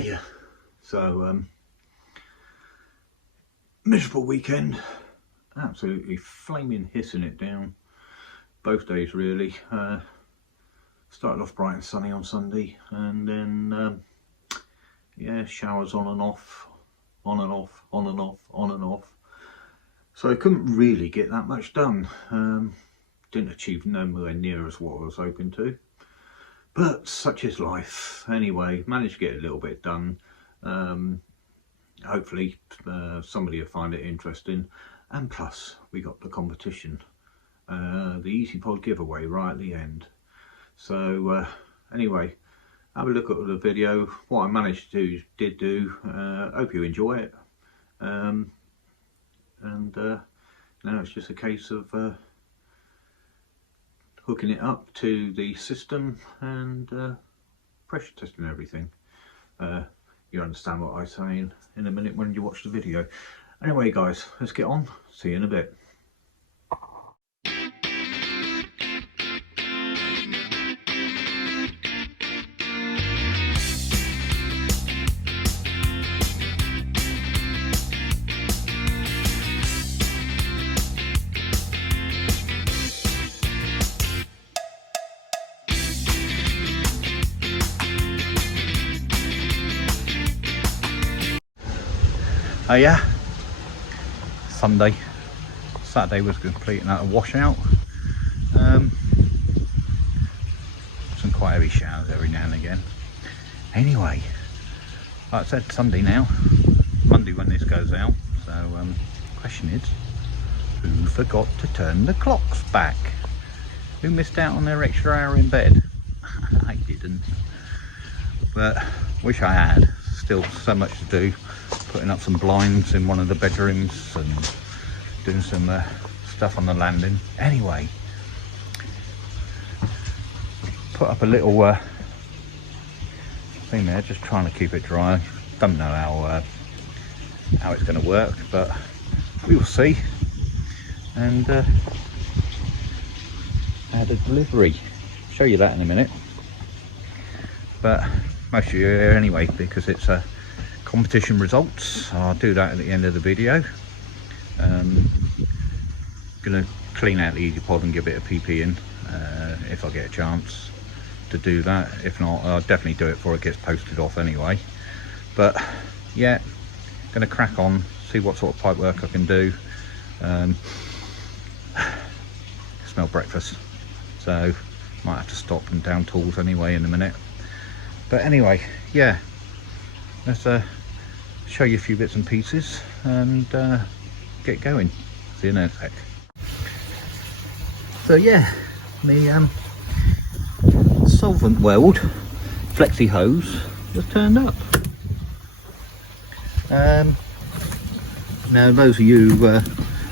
Yeah, so miserable weekend, absolutely flaming hissing it down both days really. Started off bright and sunny on Sunday, and then yeah, showers on and off, on and off, on and off, on and off. So I couldn't really get that much done. Didn't achieve nowhere near as what I was hoping to, but such is life. Anyway, managed to get a little bit done. Hopefully somebody will find it interesting, and plus we got the competition, the Eazy Pod giveaway right at the end. So anyway, have a look at the video, what I managed to do. Hope you enjoy it, and now it's just a case of hooking it up to the system and pressure testing everything. You understand what I'm saying in a minute when you watch the video. Anyway guys, let's get on, see you in a bit. Oh yeah, Sunday. Saturday was completing out a washout. Some quite heavy showers every now and again. Anyway, like I said, Sunday now, Monday when this goes out. So question is, who forgot to turn the clocks back? Who missed out on their extra hour in bed? I didn't, but wish I had. Still so much to do. Putting up some blinds in one of the bedrooms and doing some stuff on the landing. Anyway, put up a little thing there, just trying to keep it dry. Don't know how it's going to work, but we will see. And I had a delivery, show you that in a minute, but most of you are here anyway because it's a competition results. I'll do that at the end of the video. Gonna clean out the Eazy Pod and give it a PP in if I get a chance to do that. If not, I'll definitely do it before it gets posted off anyway. But yeah, gonna crack on, see what sort of pipe work I can do. Smell breakfast, so might have to stop and down tools anyway in a minute. But anyway, yeah, let's show you a few bits and pieces and get going. See you in a sec. So yeah, the solvent weld flexi hose was turned up. Now those of you who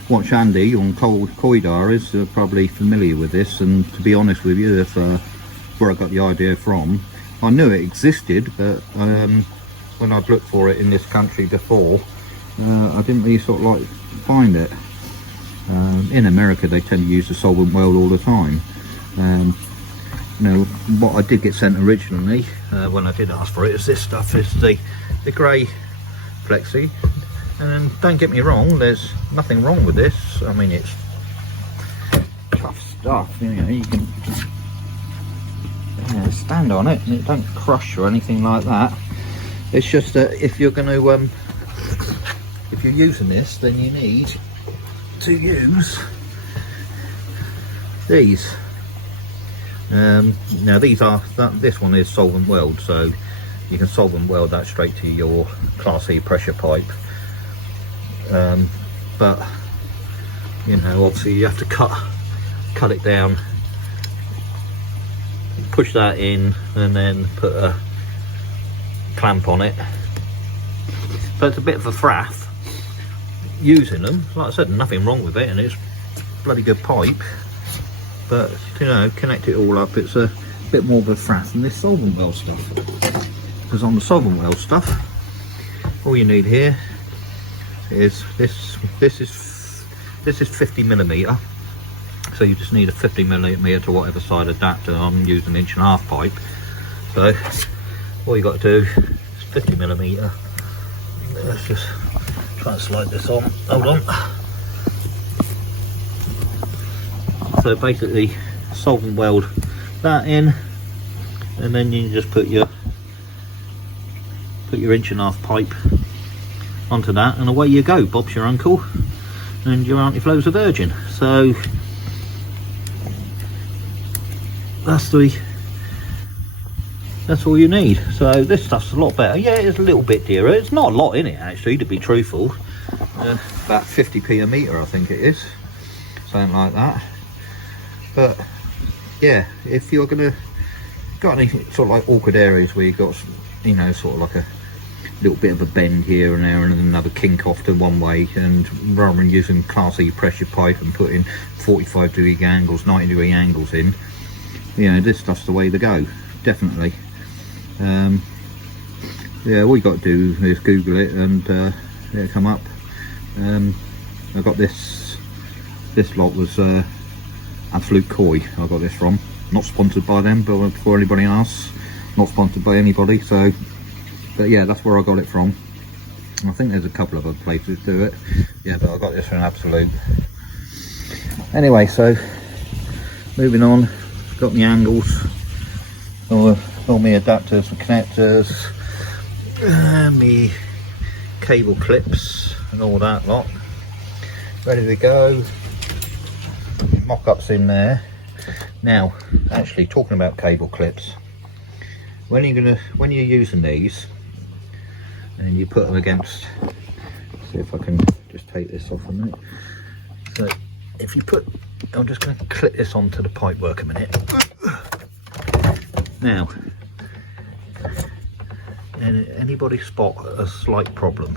watch Andy on Koi Diaries are probably familiar with this, and to be honest with you, if where I got the idea from, I knew it existed, but when I've looked for it in this country before, I didn't really sort of like find it. In America they tend to use the solvent weld all the time. You know, what I did get sent originally when I did ask for it is this stuff, is the grey flexi. And don't get me wrong, there's nothing wrong with this. I mean, it's tough stuff, you know, you can stand on it and it don't crush or anything like that. It's just that if you're going to if you're using this, then you need to use these. Now these are, this one is solvent weld, so you can solvent weld that straight to your Class E pressure pipe. But you know, obviously you have to cut it down, push that in, and then put a clamp on it. So it's a bit of a faff using them. Like I said, nothing wrong with it, and it's bloody good pipe, but you know, connect it all up, it's a bit more of a faff than this solvent weld stuff. Because on the solvent weld stuff, all you need here is this is 50mm, so you just need a 50mm to whatever side adapter. I'm using 1.5 inch pipe, so all you got to do is 50mm. Let's just try and slide this on. Hold on. So basically solvent weld that in, and then you just put your 1.5-inch pipe onto that, and away you go. Bob's your uncle, and your anti-flow's a virgin. So that's all you need. So this stuff's a lot better. Yeah, it's a little bit dearer. It's not a lot in it actually, to be truthful. About 50p a metre I think it is, something like that. But yeah, if you're gonna got any sort of like awkward areas where you've got, you know, sort of like a little bit of a bend here and there and another kink off to one way, and rather than using Class E pressure pipe and putting 45-degree angles, 90-degree angles in, you know, this stuff's the way to go, definitely. Yeah, all you got to do is Google it and it'll come up. I got this lot was Absolute Koi. I got this from, not sponsored by them, but for anybody else, not sponsored by anybody. So, but yeah, that's where I got it from. I think there's a couple of other places do it. Yeah, but I got this from Absolute. Anyway, so moving on, got my angles, all my adapters, my connectors, me cable clips and all that lot ready to go. Mock-ups in there. Now, actually talking about cable clips, when you're using these and you put them against, see if I can just take this off a minute. So if you put, I'm just going to clip this onto the pipe work a minute. Now, anybody spot a slight problem?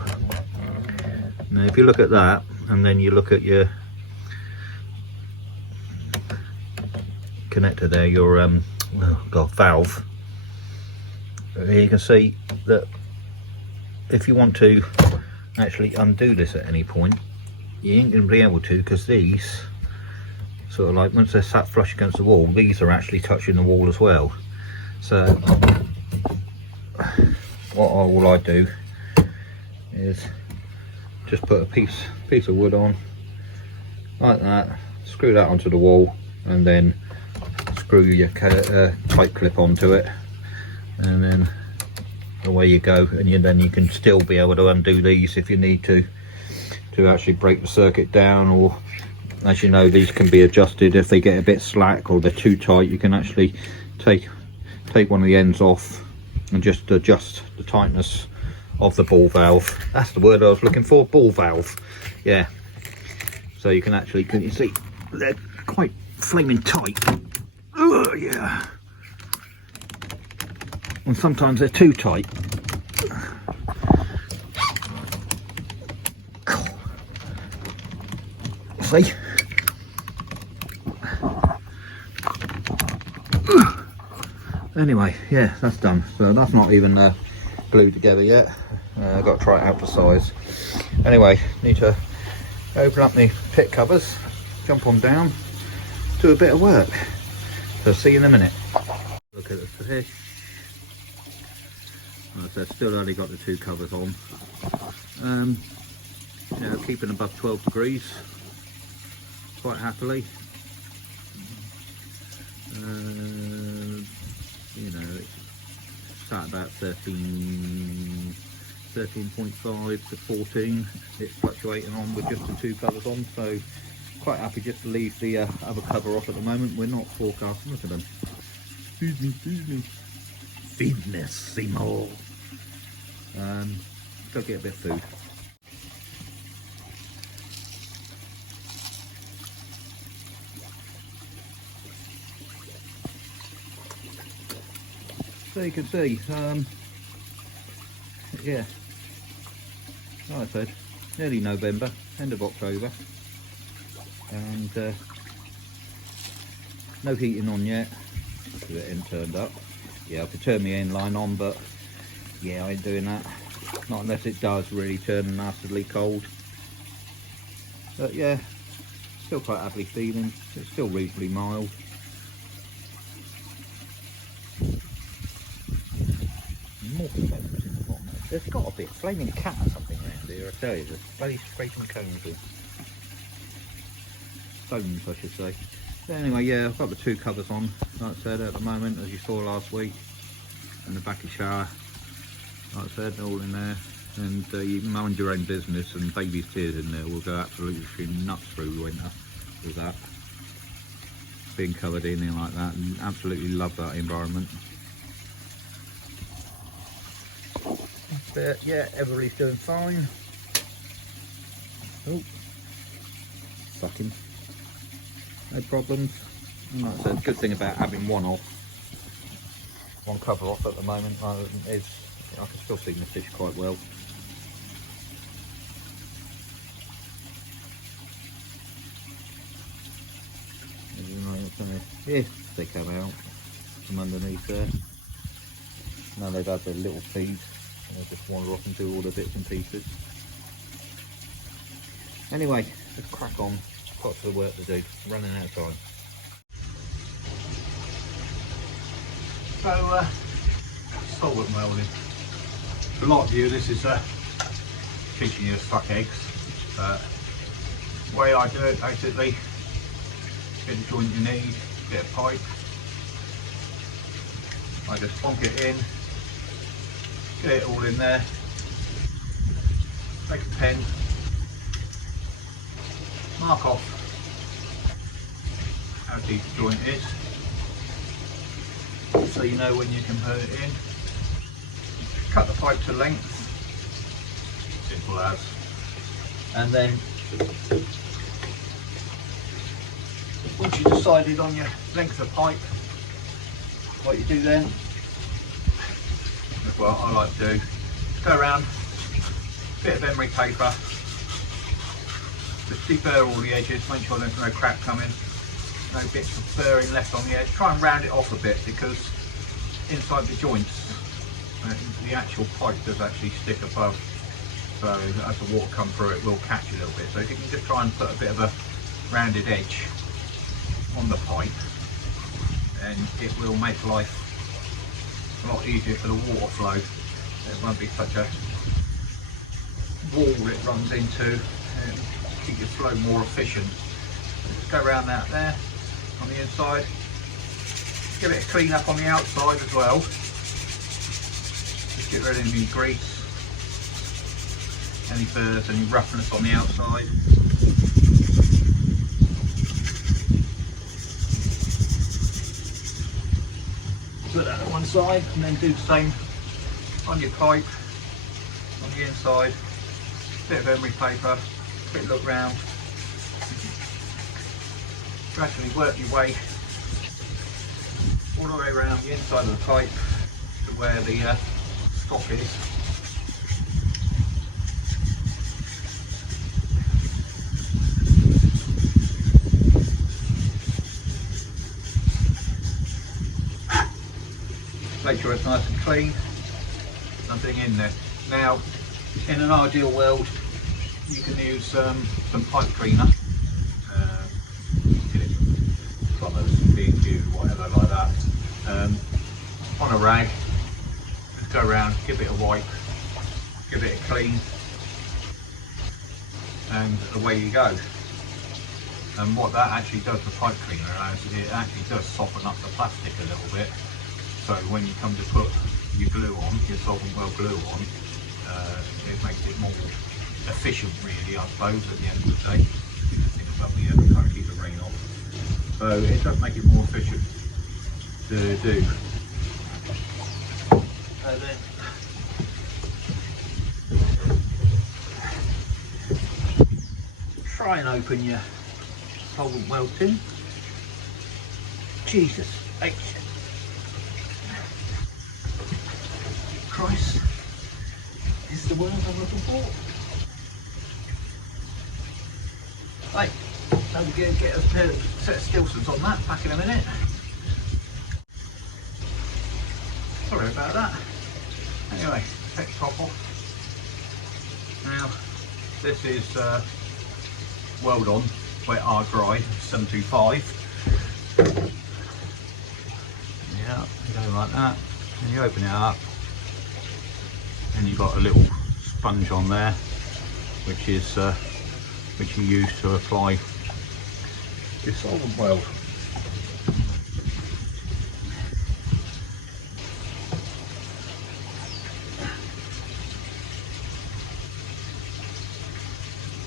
Now if you look at that and then you look at your connector there, your valve, you can see that if you want to actually undo this at any point, you ain't going to be able to, because these sort of like, once they're sat flush against the wall, these are actually touching the wall as well. So all I do is just put a piece of wood on like that, screw that onto the wall, and then screw your pipe clip onto it, and then away you go. And then you can still be able to undo these if you need to actually break the circuit down, or, as you know, these can be adjusted if they get a bit slack or they're too tight. You can actually take one of the ends off and just adjust the tightness of the ball valve. That's the word I was looking for, ball valve. Yeah, so you can actually, can you see they're quite flaming tight. Oh yeah, and sometimes they're too tight. See, anyway, yeah, that's done. So that's not even glued together yet. I've got to try it out for size. Anyway, need to open up my pit covers, jump on down, do a bit of work. So see you in a minute. Look at the fish. So I've still only got the 2 covers on. You know, keeping above 12 degrees quite happily. You know, it's at about 13.5 to 14. It's fluctuating on with just the 2 covers on, so quite happy just to leave the other cover off at the moment. We're not forecasting. Look at them. Feed me, feed me. Feed me, Seymour. Go get a bit of food. So you can see, yeah, like I said, early November, end of October, and no heating on yet, because it ain't turned up. Yeah, I could turn my inline on, but yeah, I ain't doing that, not unless it does really turn nastily cold. But yeah, still quite happily feeling, it's still reasonably mild. More in the bottom There's got to be a flaming cat or something around here, I tell you. There's bloody scraping cones or stones, I should say. But anyway, yeah, I've got the 2 covers on, like I said, at the moment, as you saw last week. And the back of shower, like I said, all in there. And you can mind your own business, and baby's tears in there will go absolutely nuts through the winter with that. Being covered in there like that, and absolutely love that environment. But yeah, everybody's doing fine. Oh, sucking. No problems. And like I said, the good thing about having one cover off at the moment is I can still see the fish quite well. If they come out from underneath there. Now they've had their little feed, they'll just wander off and do all the bits and pieces. Anyway, let's crack on. Got to the work to do, running out of time. So, solvent welding. For a lot of you, this is teaching you to suck eggs. The way I do it, basically, get the joint you need, bit of pipe. I just plonk it in, get it all in there, take a pen, mark off how deep the joint is, so you know when you can put it in. Cut the pipe to length, simple as, and then once you've decided on your length of pipe, what you do then, that's what I like to do, go around, bit of emery paper, just deburr all the edges, make sure there's no crack coming, no bits of burring left on the edge. Try and round it off a bit, because inside the joints the actual pipe does actually stick above, so as the water comes through it will catch a little bit. So if you can just try and put a bit of a rounded edge on the pipe, and it will make life a lot easier for the water flow. It won't be such a wall it runs into, and keep your flow more efficient. Just go around that there on the inside, give it a clean up on the outside as well, just get rid of any grease, any burrs, any roughness on the outside. Put that on one side, and then do the same on your pipe, on the inside. Bit of emery paper, quick look round. Gradually work your way all the way around the inside of the pipe to where the stop is. Make sure it's nice and clean, nothing in there. Now, in an ideal world, you can use some pipe cleaner, plumbers, B&Q, whatever like that, on a rag. Just go around, give it a wipe, give it a clean, and away you go. And what that actually does, the pipe cleaner, is it actually does soften up the plastic a little bit. So when you come to put your glue on, your solvent weld glue on, it makes it more efficient really, I suppose, at the end of the day. Think about the trying to keep the rain off. So it does make it more efficient to do. And then try and open your solvent weld tin. Jesus H. Christ, is the word I'm looking for. Right, don't forget to get a set of Stilsons on that, back in a minute. Sorry about that. Anyway, take the top off. Now, this is weld on, wet hard dry, 725. Yeah, you go like that, and you open it up. And and you've got a little sponge on there, which is which you use to apply your solvent weld.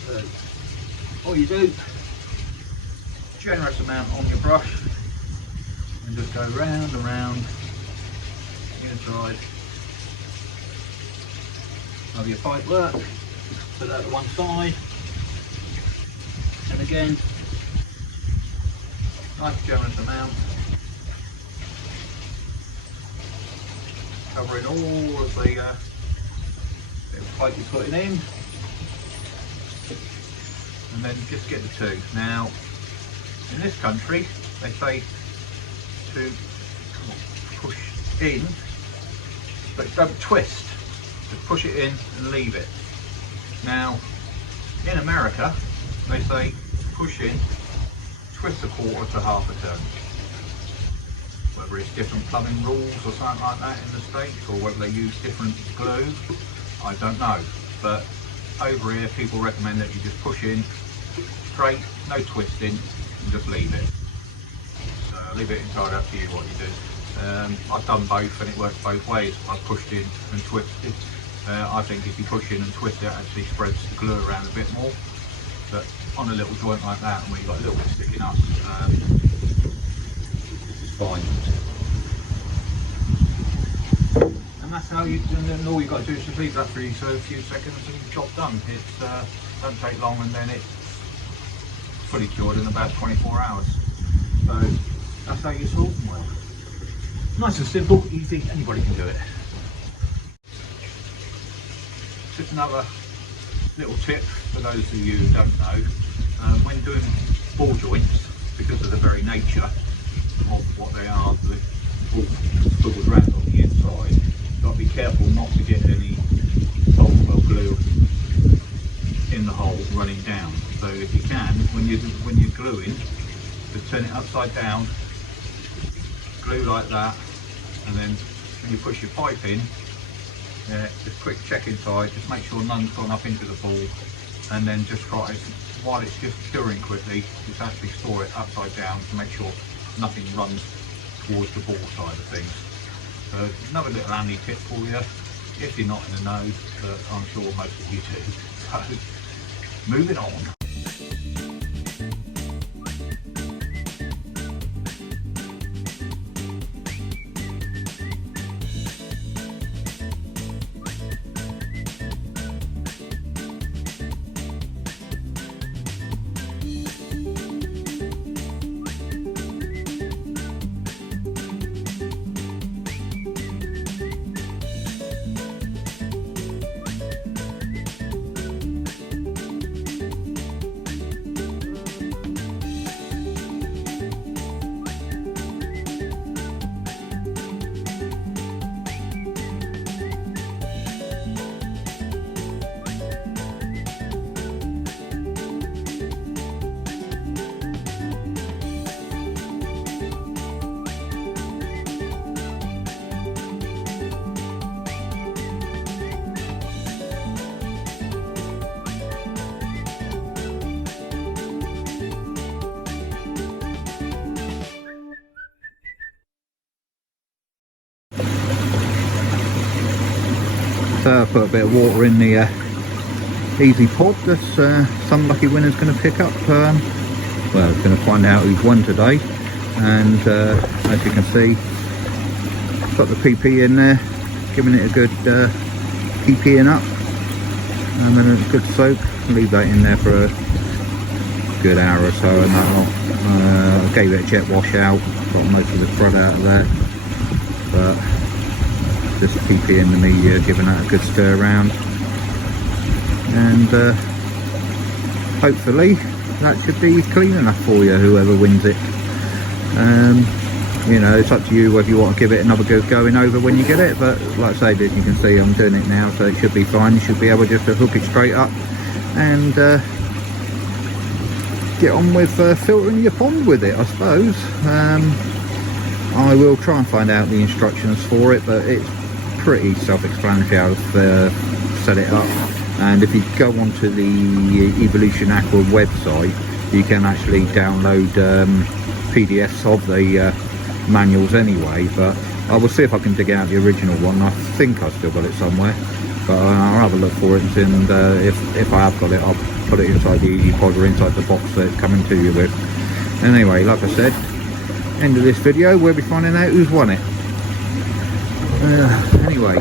So all you do, generous amount on your brush, and just go round and round the inside of your pipe work. Put that to one side, and again, nice generous amount, covering all of the bit of pipe you're putting in, and then just get the two. Now, in this country, they say to push in, but don't twist. Just push it in and leave it. Now, in America, they say push in, twist a quarter to half a turn. Whether it's different plumbing rules or something like that in the States, or whether they use different glue, I don't know. But over here, people recommend that you just push in straight, no twisting, and just leave it. So leave it entirely up to you what you do. I've done both and it works both ways. I've pushed in and twisted. I think if you push in and twist it, actually spreads the glue around a bit more. But on a little joint like that, and when you've got a little bit sticking up, this is fine. And that's how you, and then all you've got to do is just leave that for you, so a few seconds and the job done. It's don't take long, and then it's fully cured in about 24 hours. So that's how you solve them well. Nice and simple, easy, anybody can do it. Just another little tip for those of you who don't know, when doing ball joints, because of the very nature of what they are, the ball spools around on the inside, you've got to be careful not to get any solvent weld glue in the hole running down. So if you can, when you're gluing, just turn it upside down, glue like that, and then when you push your pipe in, just quick check inside, just make sure none's gone up into the ball, and then just try, while it's just curing quickly, just actually store it upside down to make sure nothing runs towards the ball side of things. So another little handy tip for you, if you're not in the know, but I'm sure most of you do. So moving on. So I put a bit of water in the Eazy pod that some lucky winner's going to pick up. Well, it's going to find out who's won today, and as you can see, got the PP in there, giving it a good PPing up, and then a good soak. Leave that in there for a good hour or so, and I gave it a jet wash out, got most of the crud out of there, but just PP in the media, giving that a good stir around, and hopefully that should be clean enough for you, whoever wins it. You know, it's up to you whether you want to give it another good going over when you get it, but like I say, as you can see, I'm doing it now, so it should be fine. You should be able just to hook it straight up and get on with filtering your pond with it, I suppose. I will try and find out the instructions for it, but it's pretty self-explanatory how to set it up. And if you go onto the Evolution Aqua website, you can actually download PDFs of the manuals anyway, but I will see if I can dig out the original one. I think I've still got it somewhere, but I'll have a look for it, and if I have got it, I'll put it inside the Eazy pod or inside the box that it's coming to you with. Anyway, like I said, end of this video, we'll be finding out who's won it. Anyway,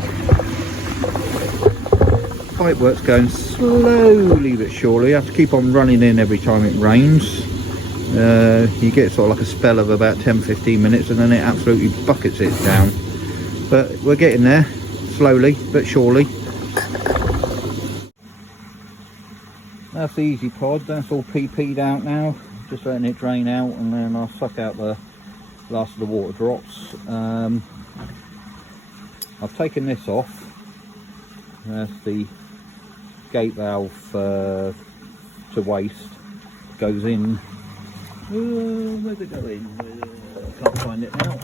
pipe work's going slowly but surely. I have to keep on running in every time it rains. You get sort of like a spell of about 10-15 minutes, and then it absolutely buckets it down. But we're getting there, slowly but surely. That's the Eazy pod, that's all PP'd out now. Just letting it drain out, and then I'll suck out the last of the water drops. I've taken this off. That's the gate valve to waste. Goes in. Where's it going? I can't find it now.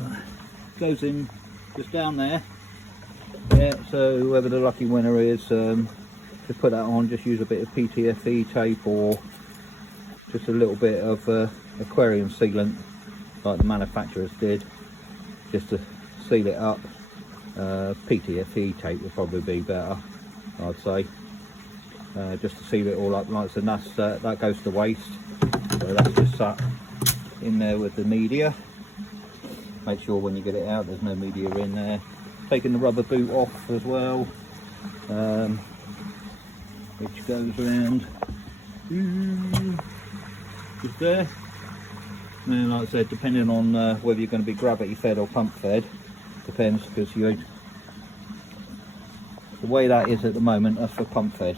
Goes in just down there. Yeah, so whoever the lucky winner is, to put that on, just use a bit of PTFE tape or just a little bit of aquarium sealant like the manufacturers did, just to seal it up. PTFE tape would probably be better, I'd say, just to seal it all up. Like, so that goes to waste, so that's just sat in there with the media. Make sure when you get it out there's no media in there. Taking the rubber boot off as well, which goes around just there. And like I said, depending on whether you're going to be gravity fed or pump fed, depends, because the way that is at the moment, that's for pump fed.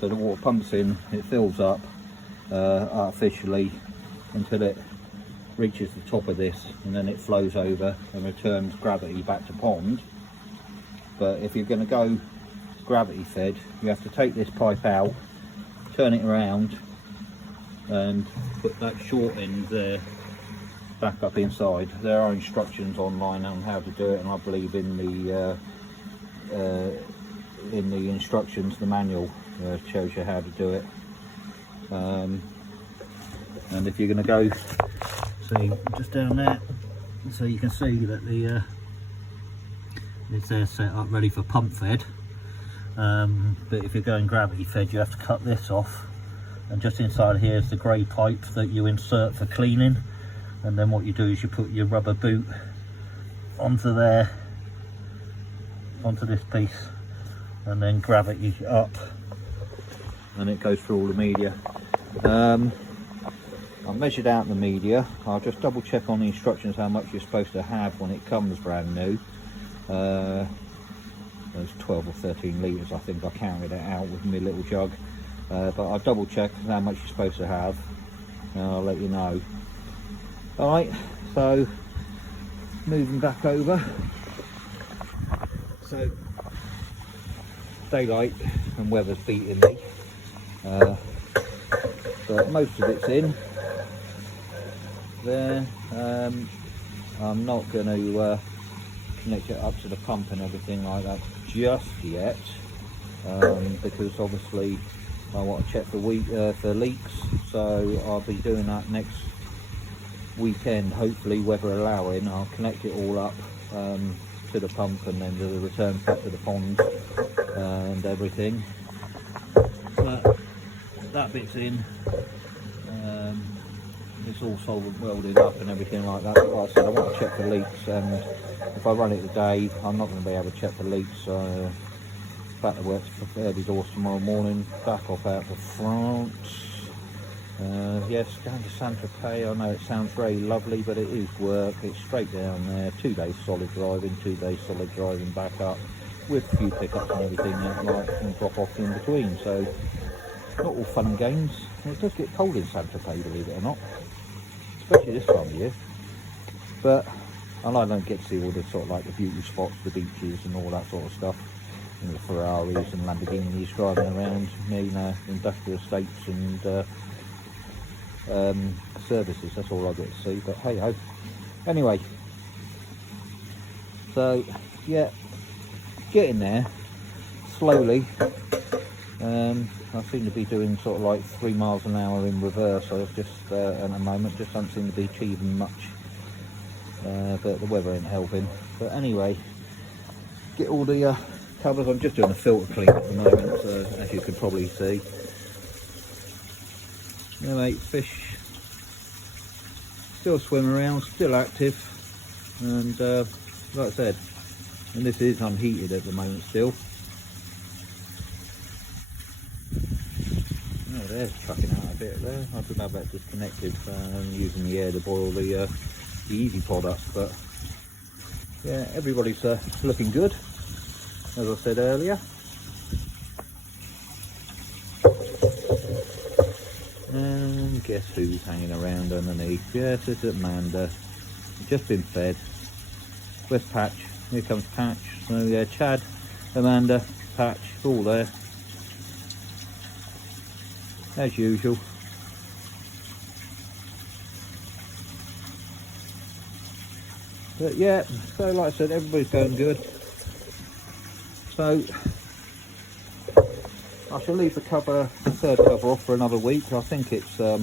So the water pumps in, it fills up artificially until it reaches the top of this, and then it flows over and returns gravity back to pond. But if you're going to go gravity fed, you have to take this pipe out, turn it around, and put that short end there back up inside. There are instructions online on how to do it, and I believe in the instructions, the manual shows you how to do it. And if you're going to go, see, just down there, so you can see that the it's there set up ready for pump fed. But if you're going gravity fed, you have to cut this off, and just inside here is the grey pipe that you insert for cleaning. And then what you do is you put your rubber boot onto there, onto this piece, and then gravity up, and it goes through all the media. I measured out the media. I'll just double check on the instructions how much you're supposed to have when it comes brand new. There's 12 or 13 litres, I think. I counted it out with my little jug, but I'll double check how much you're supposed to have, and I'll let you know. Alright, so moving back over. So daylight and weather's beating me, but most of it's in there. I'm not going to connect it up to the pump and everything like that just yet, because obviously I want to check for leaks, so I'll be doing that next weekend, hopefully, weather allowing. I'll connect it all up to the pump, and then the return back to the pond and everything. But that bit's in. It's all solvent welded up and everything like that. But like I said, I want to check for leaks, and if I run it today, I'm not going to be able to check for leaks. So back to work for early doors tomorrow morning. Back off out to France. Yes, going to Saint-Tropez. I know it sounds very lovely, but it is work. It's straight down there, 2 days solid driving, 2 days solid driving back up, with a few pickups and everything and drop off in between. So not all fun and games. And it does get cold in Saint-Tropez, believe it or not, especially this time of year. But I don't get to see all the sort of like the beauty spots, the beaches and all that sort of stuff, and the Ferraris and Lamborghinis driving around, industrial estates and services. That's all I get to see, but hey ho. Anyway, so yeah, getting there slowly. I seem to be doing sort of like 3 miles an hour in reverse. I was just at the moment just don't seem to be achieving much, but the weather ain't helping. But anyway, get all the covers. I'm just doing a filter clean at the moment, as you can probably see. Anyway, fish still swim around, still active, and like I said, and this is unheated at the moment still. Oh, there's chucking out a bit there. I don't know if that's disconnected, using the air to boil the Eazy pod up, but yeah, everybody's looking good, as I said earlier. And guess who's hanging around underneath? Yes, it's Amanda. Just been fed. Where's Patch? Here comes Patch. So yeah, Chad, Amanda, Patch, all there. As usual. But yeah, so like I said, everybody's going good. So I shall leave the third cover off for another week. I think it's well,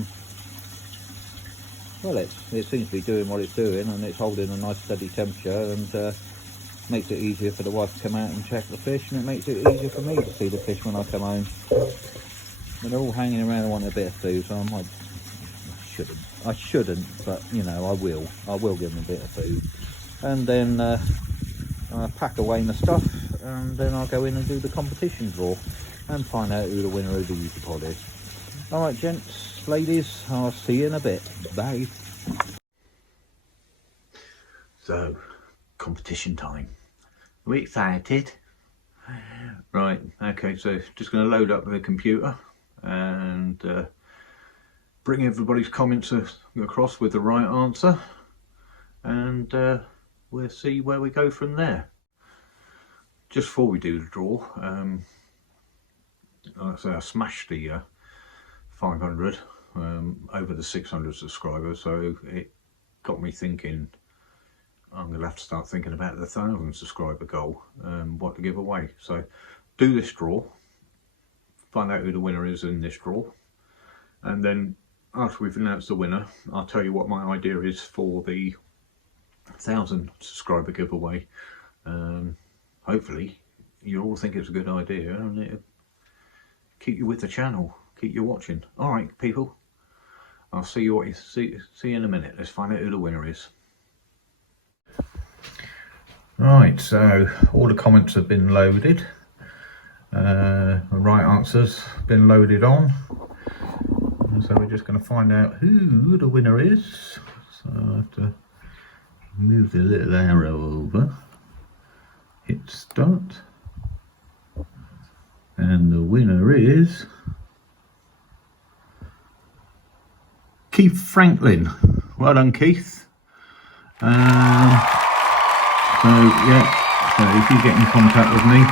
it seems to be doing what it's doing, and it's holding a nice steady temperature, and makes it easier for the wife to come out and check the fish, and it makes it easier for me to see the fish when I come home. And they're all hanging around and wanting a bit of food, so I shouldn't, but you know, I will give them a bit of food, and then I'll pack away my stuff, and then I'll go in and do the competition draw and find out who the winner of the Eazy pod is. All right, gents, ladies, I'll see you in a bit. Bye. So, competition time. Are we excited? Right, okay, so just going to load up the computer and bring everybody's comments across with the right answer, and we'll see where we go from there. Just before we do the draw, like I say, I smashed the 500 over the 600 subscribers, so it got me thinking I'm going to have to start thinking about the 1,000 subscriber goal, what to give away. So do this draw, find out who the winner is in this draw, and then after we've announced the winner, I'll tell you what my idea is for the 1,000 subscriber giveaway. Hopefully you all think it's a good idea, and it'll keep you with the channel, keep you watching. All right, people, I'll see you in a minute. Let's find out who the winner is. Right, so all the comments have been loaded. The right answers been loaded on. So we're just going to find out who the winner is. So I have to move the little arrow over, hit start, and the winner is Keith Franklin. Well done, Keith. So yeah, so if you get in contact with me,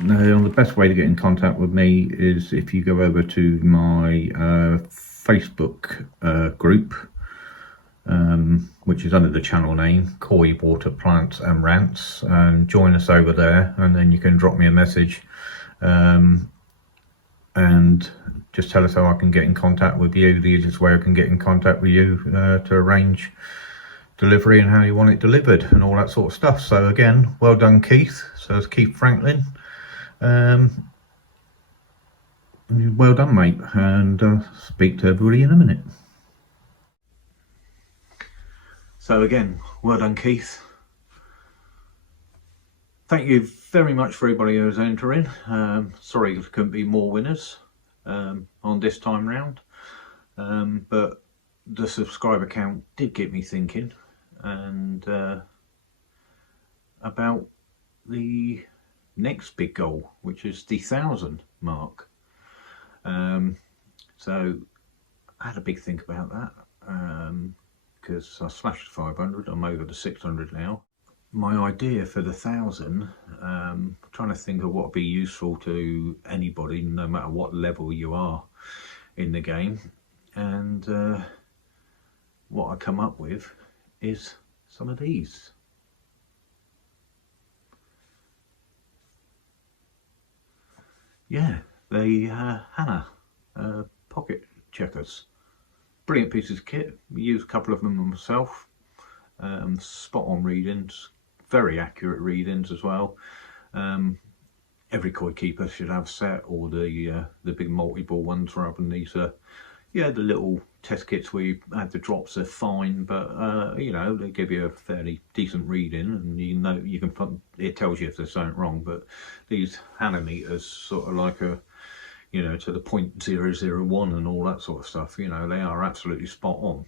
no, the best way to get in contact with me is if you go over to my Facebook group, which is under the channel name Koi Water Plants and Rants, and join us over there, and then you can drop me a message and just tell us how I can get in contact with you, the easiest way I can get in contact with you to arrange delivery and how you want it delivered and all that sort of stuff. So again, well done, Keith. So it's Keith Franklin. Well done, mate, and speak to everybody in a minute. So again, well done, Keith. Thank you very much for everybody who's entering. Sorry there couldn't be more winners on this time round, but the subscriber count did get me thinking, and about the next big goal, which is the 1,000 mark. So I had a big think about that, because I smashed 500, I'm over the 600 now. My idea for the 1,000, trying to think of what would be useful to anybody, no matter what level you are in the game, and what I come up with is some of these. yeah, the Hannah pocket checkers. Brilliant pieces of kit. Used a couple of them myself. Spot on readings, very accurate readings as well. Every koi keeper should have a set, or the big multi-ball ones rather than these. Yeah, the little test kits where you add the drops are fine, but you know, they give you a fairly decent reading, and you know you can. It tells you if there's something wrong. But these hanometers, sort of like a, you know, to the 0.001 and all that sort of stuff. You know, they are absolutely spot on.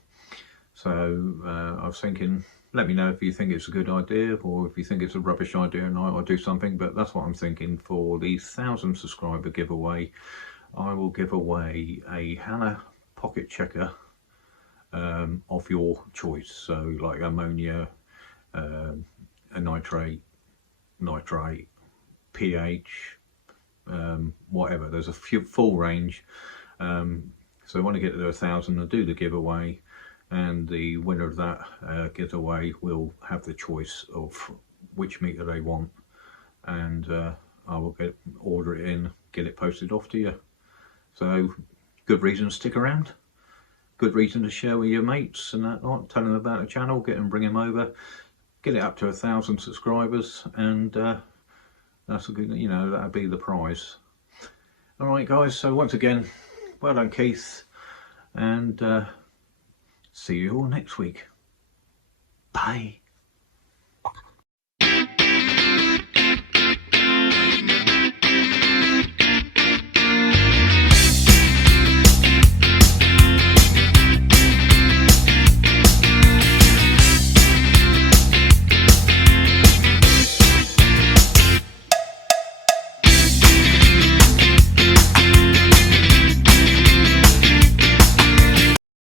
So I was thinking, let me know if you think it's a good idea, or if you think it's a rubbish idea and I'll do something. But that's what I'm thinking for the 1,000 subscriber giveaway. I will give away a Hannah pocket checker of your choice. So like ammonia, a nitrate, pH, whatever. There's a full range. So when I get to 1,000, I'll do the giveaway, and the winner of that giveaway will have the choice of which meter they want, and I will order it in, get it posted off to you. So good reason to stick around, good reason to share with your mates and that, like, tell them about the channel, bring them over, get it up to 1,000 subscribers, and that's a good, you know, that'd be the prize. All right, guys. So once again, well done, Keith, and see you all next week. Bye.